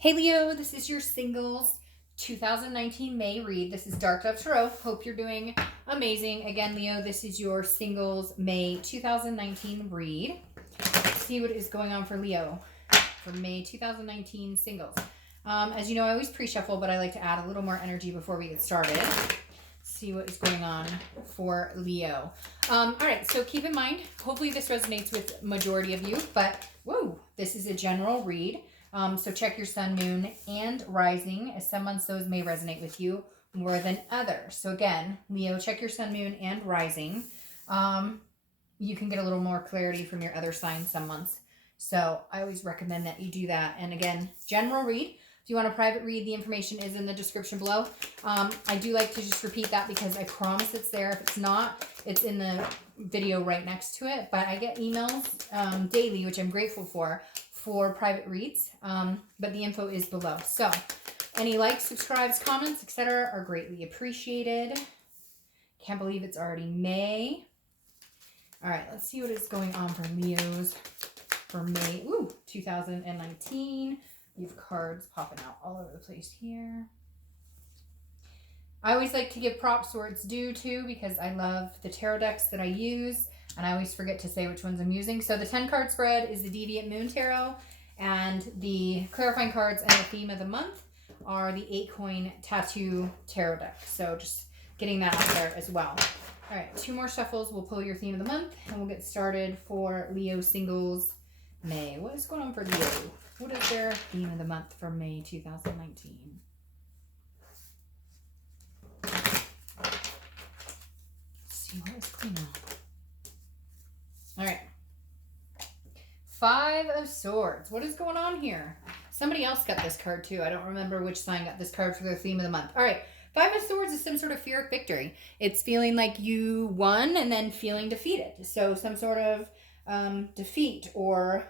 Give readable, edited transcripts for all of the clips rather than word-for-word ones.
Hey Leo, this is your singles 2019 May read. This is Dark Dove Tarot. Hope you're doing amazing. Again, Leo, this is your singles May 2019 read. Let's see what is going on for Leo for May 2019 singles. As you know, I always pre-shuffle, but I like to add a little more energy before we get started. See what is going on for Leo. All right, so keep in mind, hopefully this resonates with majority of you, but whoa, this is a general read. So check your sun, moon, and rising, as some months those may resonate with you more than others. So again, Leo, check your sun, moon, and rising. You can get a little more clarity from your other signs some months. So I always recommend that you do that. And again, general read. If you want a private read, the information is in the description below. I do like to just repeat that because I promise it's there. If it's not, it's in the video right next to it. But I get emails daily, which I'm grateful for private reads. But the info is below. So any likes, subscribes, comments, etc. are greatly appreciated. Can't believe it's already May. All right, let's see what is going on for Leos for May 2019. You have cards popping out all over the place here. I always like to give props where it's due to because I love the tarot decks that I use, and I always forget to say which ones I'm using. So the 10-card spread is the Deviant Moon Tarot, and the clarifying cards and the theme of the month are the 8-coin tattoo tarot deck. So just getting that out there as well. All right, 2 more shuffles. We'll pull your theme of the month, and we'll get started for Leo singles May. What is going on for Leo? What is their theme of the month for May 2019? Let's see what is going on. All right. 5 of Swords. What is going on here? Somebody else got this card too. I don't remember which sign got this card for their theme of the month. All right. 5 of Swords is some sort of fear of victory. It's feeling like you won and then feeling defeated. So some sort of defeat or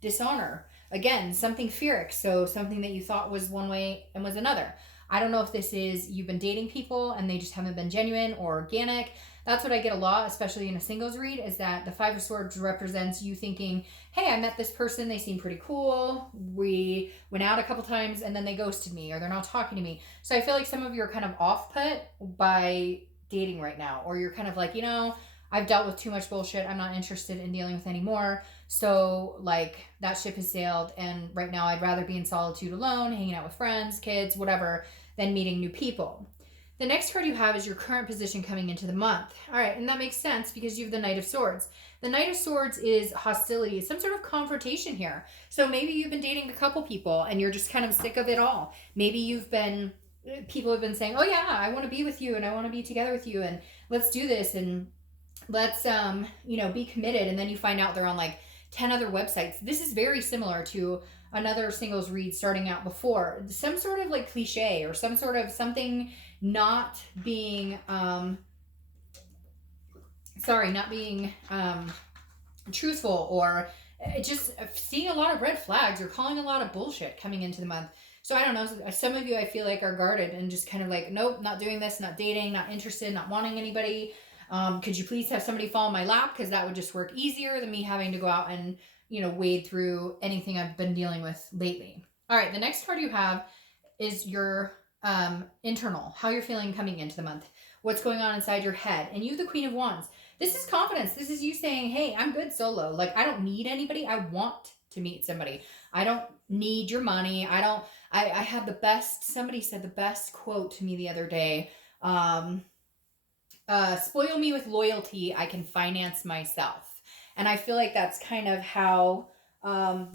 dishonor. Again, something fearic. So something that you thought was one way and was another. I don't know if this is you've been dating people and they just haven't been genuine or organic. That's what I get a lot, especially in a singles read, is that the 5 of Swords represents you thinking, hey, I met this person. They seem pretty cool. We went out a couple times and then they ghosted me or they're not talking to me. So I feel like some of you are kind of off put by dating right now, or you're kind of like, you know, I've dealt with too much bullshit. I'm not interested in dealing with anymore. So like that ship has sailed. And right now I'd rather be in solitude alone, hanging out with friends, kids, whatever, than meeting new people. The next card you have is your current position coming into the month. All right. And that makes sense because you have the Knight of Swords. The Knight of Swords is hostility, some sort of confrontation here. So maybe you've been dating a couple people and you're just kind of sick of it all. Maybe people have been saying, oh yeah, I want to be with you and I want to be together with you and let's do this and let's, be committed. And then you find out they're on like 10 other websites. This is very similar to another singles read starting out before. Some sort of like cliche or some sort of something not being, truthful, or just seeing a lot of red flags or calling a lot of bullshit coming into the month. So I don't know, some of you I feel like are guarded and just kind of like, nope, not doing this, not dating, not interested, not wanting anybody. Could you please have somebody fall in my lap? Because that would just work easier than me having to go out and, wade through anything I've been dealing with lately. All right. The next card you have is your internal, how you're feeling coming into the month, what's going on inside your head. And you, the Queen of Wands. This is confidence. This is you saying, hey, I'm good solo. Like, I don't need anybody. I want to meet somebody. I don't need your money. I have the best, somebody said the best quote to me the other day. Spoil me with loyalty, I can finance myself. And I feel like that's kind of how how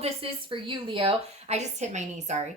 this is for you, Leo. I just hit my knee, sorry.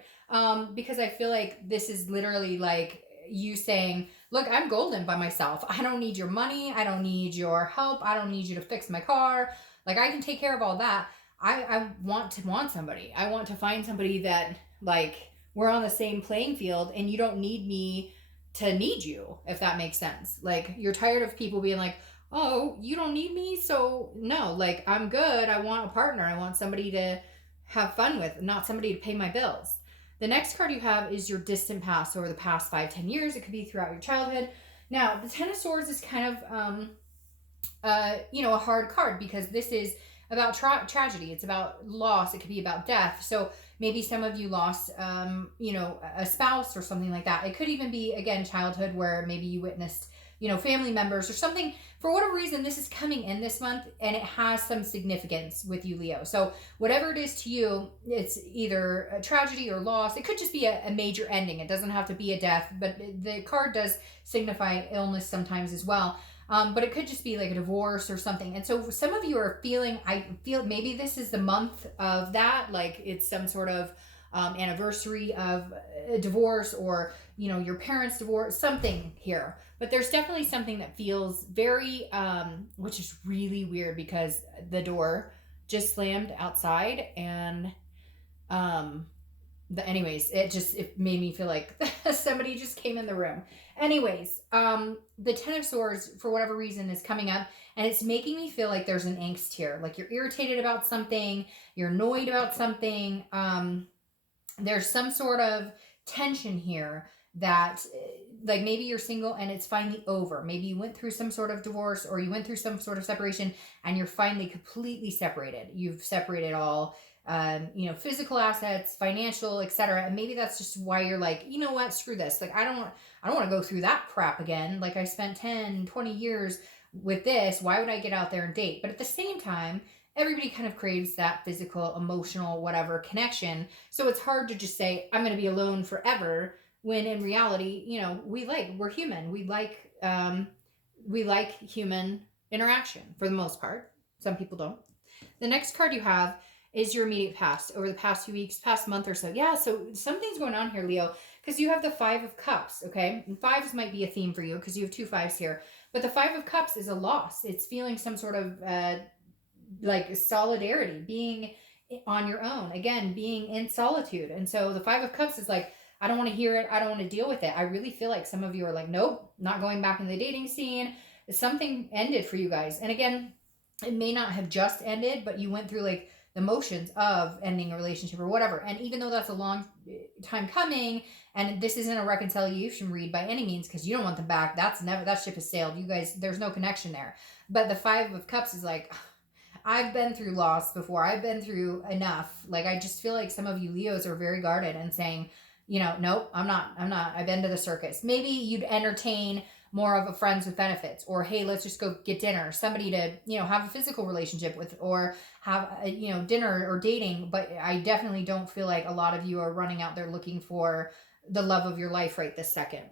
Because I feel like this is literally like you saying, look, I'm golden by myself. I don't need your money. I don't need your help. I don't need you to fix my car. Like, I can take care of all that. I want somebody. I want to find somebody that, like, we're on the same playing field and you don't need me to need you, if that makes sense. Like, you're tired of people being like, oh, you don't need me? So no, like, I'm good. I want a partner. I want somebody to have fun with, not somebody to pay my bills. The next card you have is your distant past, or the past 5-10 years. It could be throughout your childhood. Now, the Ten of Swords is kind of, a hard card because this is about tragedy. It's about loss. It could be about death. So maybe some of you lost, a spouse or something like that. It could even be, again, childhood, where maybe you witnessed, family members or something. For whatever reason, this is coming in this month, and it has some significance with you, Leo. So whatever it is to you, it's either a tragedy or loss. It could just be a major ending. It doesn't have to be a death, but the card does signify illness sometimes as well. But it could just be like a divorce or something. And so some of you are feeling, I feel maybe this is the month of that, like it's some sort of anniversary of a divorce, or, your parents' divorce, something here. But there's definitely something that feels very, which is really weird because the door just slammed outside, and anyways, it made me feel like somebody just came in the room. Anyways, the Ten of Swords, for whatever reason, is coming up, and it's making me feel like there's an angst here. Like you're irritated about something, you're annoyed about something. There's some sort of tension here that, like, maybe you're single and it's finally over. Maybe you went through some sort of divorce, or you went through some sort of separation, and you're finally completely separated. You've separated all physical assets, financial, etc. And maybe that's just why you're like, you know what, screw this. Like, I don't want to go through that crap again. Like, I spent 10, 20 years with this. Why would I get out there and date? But at the same time, everybody kind of craves that physical, emotional, whatever connection. So it's hard to just say, I'm going to be alone forever, when in reality, we're human. We like human interaction for the most part. Some people don't. The next card you have is your immediate past, over the past few weeks, past month or so. Yeah, so something's going on here, Leo, because you have the Five of Cups, okay? And fives might be a theme for you because you have 2 5s here. But the Five of Cups is a loss. It's feeling some sort of like solidarity, being on your own, again, being in solitude. And so the Five of Cups is like, I don't want to hear it. I don't want to deal with it. I really feel like some of you are like, nope, not going back in the dating scene. Something ended for you guys. And again, it may not have just ended, but you went through like the motions of ending a relationship or whatever. And even though that's a long time coming, and this isn't a reconciliation read by any means, because you don't want them back. That ship has sailed. You guys, there's no connection there. But the Five of Cups is like, I've been through loss before. I've been through enough. Like, I just feel like some of you Leos are very guarded and saying, nope, I'm not. I've been to the circus. Maybe you'd entertain more of a friends with benefits, or, hey, let's just go get dinner, somebody to, have a physical relationship with, or have, dinner or dating. But I definitely don't feel like a lot of you are running out there looking for the love of your life right this second.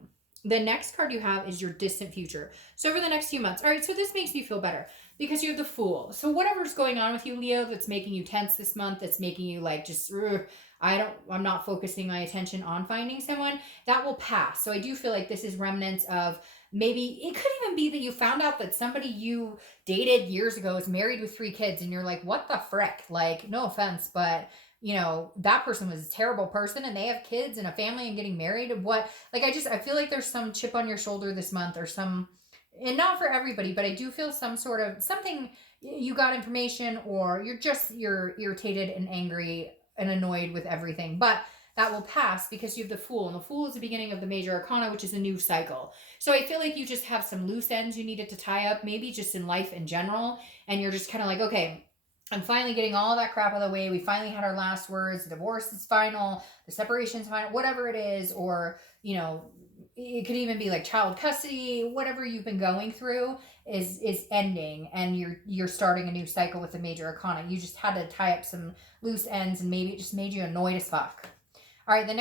The next card you have is your distant future. So over the next few months. All right, so this makes me feel better because you have the Fool. So whatever's going on with you, Leo, that's making you tense this month, that's making you like just, I'm not focusing my attention on finding someone, that will pass. So I do feel like this is remnants of, maybe it could even be that you found out that somebody you dated years ago is married with 3 kids, and you're like, what the frick? Like, no offense, but that person was a terrible person, and they have kids and a family and getting married. And what, like, I feel like there's some chip on your shoulder this month, or some, and not for everybody, but I do feel some sort of something, you got information, or you're irritated and angry and annoyed with everything. But that will pass because you have the Fool, and the Fool is the beginning of the major arcana, which is a new cycle. So I feel like you just have some loose ends you needed to tie up, maybe just in life in general, and you're just kind of like, okay, I'm finally getting all that crap out of the way. We finally had our last words. The divorce is final. The separation is final. Whatever it is, or, it could even be like child custody. Whatever you've been going through is ending, and you're starting a new cycle with the major arcana. You just had to tie up some loose ends, and maybe it just made you annoyed as fuck. All right, that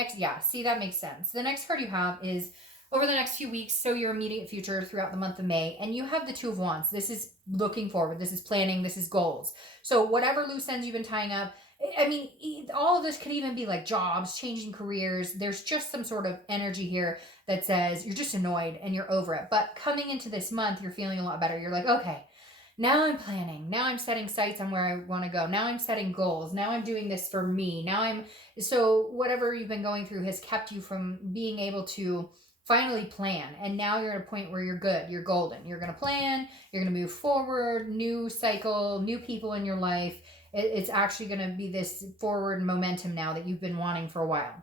makes sense. The next card you have is over the next few weeks, so your immediate future throughout the month of May, and you have the Two of Wands. This is looking forward. This is planning. This is goals. So whatever loose ends you've been tying up, I mean, all of this could even be like jobs, changing careers. There's just some sort of energy here that says you're just annoyed and you're over it. But coming into this month, you're feeling a lot better. You're like, okay, now I'm planning. Now I'm setting sights on where I want to go. Now I'm setting goals. Now I'm doing this for me. So whatever you've been going through has kept you from being able to finally plan. And now you're at a point where you're good. You're golden. You're going to plan. You're going to move forward. New cycle, new people in your life. It's actually going to be this forward momentum now that you've been wanting for a while.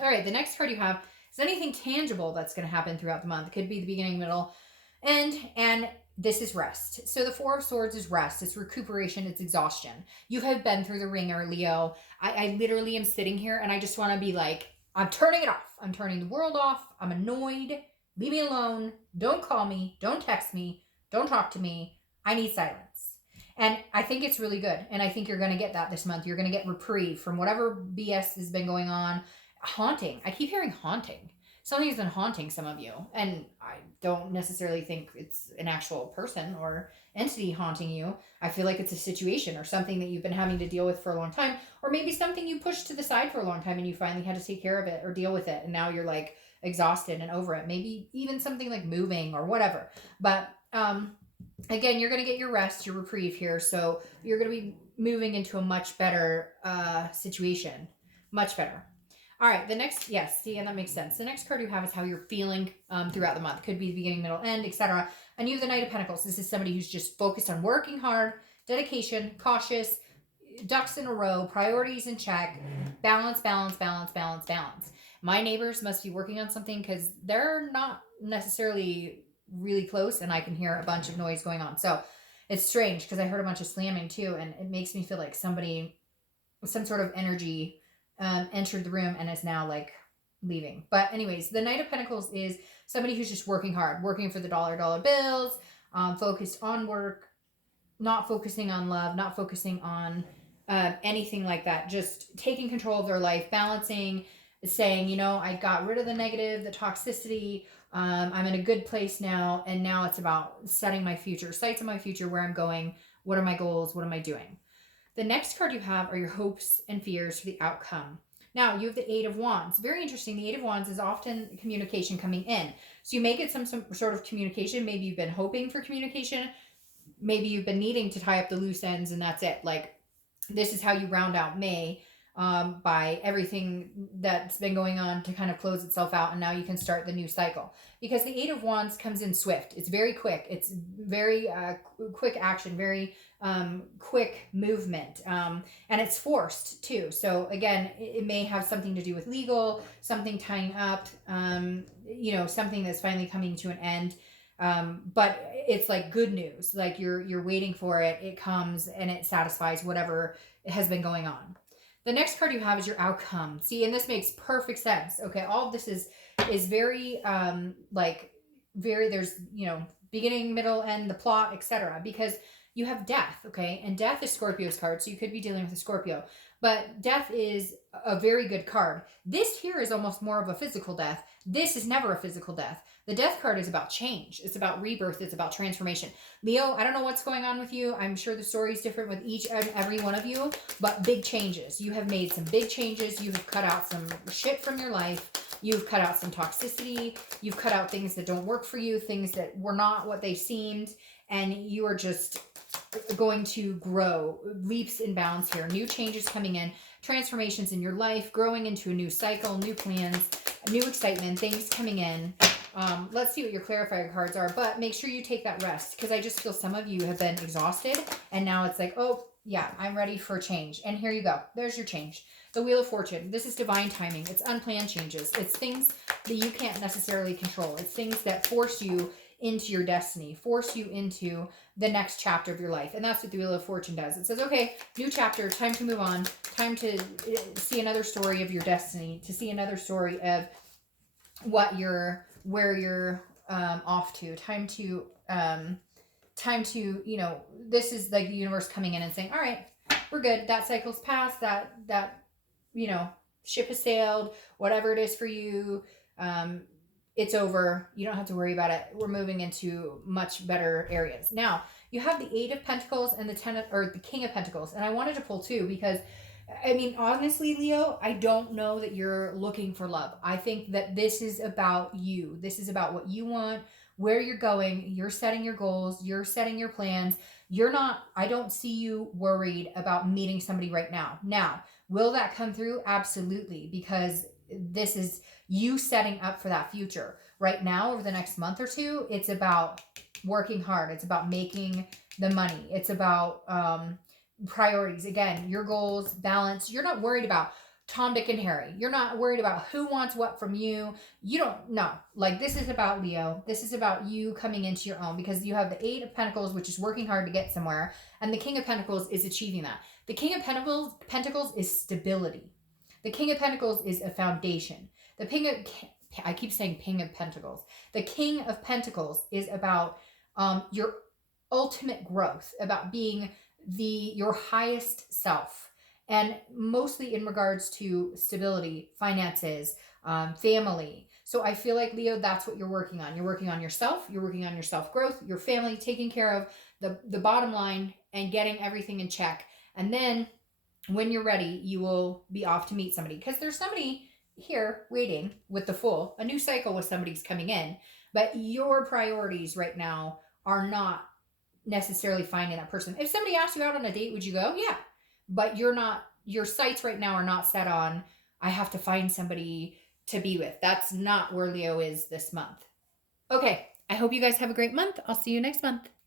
All right, the next card you have is anything tangible that's going to happen throughout the month. It could be the beginning, middle, end, and this is rest. So the Four of Swords is rest. It's recuperation. It's exhaustion. You have been through the ringer, Leo. I literally am sitting here and I just want to be like, I'm turning it off. I'm turning the world off. I'm annoyed. Leave me alone. Don't call me. Don't text me. Don't talk to me. I need silence. And I think it's really good. And I think you're going to get that this month. You're going to get reprieve from whatever BS has been going on. Haunting. I keep hearing haunting. Something's been haunting some of you. And I don't necessarily think it's an actual person or entity haunting you. I feel like it's a situation or something that you've been having to deal with for a long time. Or maybe something you pushed to the side for a long time and you finally had to take care of it or deal with it. And now you're like exhausted and over it. Maybe even something like moving or whatever. But again, you're going to get your rest, your reprieve here. So you're going to be moving into a much better situation. Much better. All right, the next, yes, see, and that makes sense. The next card you have is how you're feeling throughout the month. Could be the beginning, middle, end, etc. And you have the Knight of Pentacles. This is somebody who's just focused on working hard, dedication, cautious, ducks in a row, priorities in check, balance, balance, balance, balance, balance. My neighbors must be working on something because they're not necessarily really close and I can hear a bunch of noise going on. So it's strange because I heard a bunch of slamming too, and it makes me feel like somebody, some sort of energy entered the room and is now like leaving. But anyways, the Knight of Pentacles is somebody who's just working hard, working for the dollar bills, focused on work, not focusing on love, not focusing on anything like that. Just taking control of their life, balancing, saying, you know, I got rid of the negative, the toxicity. I'm in a good place now. And now it's about setting my future, sights on my future, where I'm going. What are my goals? What am I doing? The next card you have are your hopes and fears for the outcome. Now, you have the Eight of Wands. Very interesting. The Eight of Wands is often communication coming in. So you may get some sort of communication. Maybe you've been hoping for communication. Maybe you've been needing to tie up the loose ends and that's it. Like, this is how you round out May by everything that's been going on to kind of close itself out. And now you can start the new cycle. Because the Eight of Wands comes in swift. It's very quick. It's very quick action, very quick movement. And it's forced too. So again, it may have something to do with legal, something tying up, you know, something that's finally coming to an end. But it's like good news. Like you're waiting for it. It comes and it satisfies whatever has been going on. The next card you have is your outcome. See, and this makes perfect sense. Okay. All of this is very, there's, you know, beginning, middle, end, the plot, etc. Because you have death. Okay. And death is Scorpio's card. So you could be dealing with a Scorpio, but death is a very good card. This here is almost more of a physical death. This is never a physical death. The death card is about change. It's about rebirth. It's about transformation. Leo, I don't know what's going on with you. I'm sure the story is different with each and every one of you, but big changes. You have made some big changes. You have cut out some shit from your life. You've cut out some toxicity. You've cut out things that don't work for you, things that were not what they seemed, and you are just going to grow leaps and bounds here. New changes coming in, transformations in your life, growing into a new cycle, new plans, new excitement, things coming in. Let's see what your clarifier cards are, but make sure you take that rest because I just feel some of you have been exhausted and now it's like, oh yeah, I'm ready for change. And here you go. There's your change. The Wheel of Fortune. This is divine timing. It's unplanned changes. It's things that you can't necessarily control. It's things that force you into your destiny, force you into the next chapter of your life. And that's what the Wheel of Fortune does. It says, okay, new chapter, time to move on, time to see another story of your destiny, to see another story of where you're off to, time to, you know, this is like the universe coming in and saying, all right, we're good. That cycle's passed, that, you know, ship has sailed, whatever it is for you. It's over. You don't have to worry about it. We're moving into much better areas. Now, you have the Eight of Pentacles and the King of Pentacles. And I wanted to pull two because, I mean, honestly, Leo, I don't know that you're looking for love. I think that this is about you. This is about what you want, where you're going. You're setting your goals. You're setting your plans. I don't see you worried about meeting somebody right now. Now, will that come through? Absolutely. Because this is you setting up for that future. Right now, over the next month or two, it's about working hard. It's about making the money. It's about priorities. Again, your goals, balance. You're not worried about Tom, Dick, and Harry. You're not worried about who wants what from you. You don't know. Like, this is about Leo. This is about you coming into your own, because you have the Eight of Pentacles, which is working hard to get somewhere, and the King of Pentacles is achieving that. The King of Pentacles is stability. The King of Pentacles is a foundation. I keep saying King of Pentacles. The King of Pentacles is about your ultimate growth, about being your highest self. And mostly in regards to stability, finances, family. So I feel like, Leo, that's what you're working on. You're working on yourself. You're working on your self-growth, your family, taking care of the bottom line and getting everything in check. And then when you're ready, you will be off to meet somebody. Because there's somebody here waiting with the Fool. A new cycle with somebody's coming in. But your priorities right now are not necessarily finding that person. If somebody asked you out on a date, would you go? Yeah. But your sights right now are not set on, I have to find somebody to be with. That's not where Leo is this month. Okay, I hope you guys have a great month. I'll see you next month.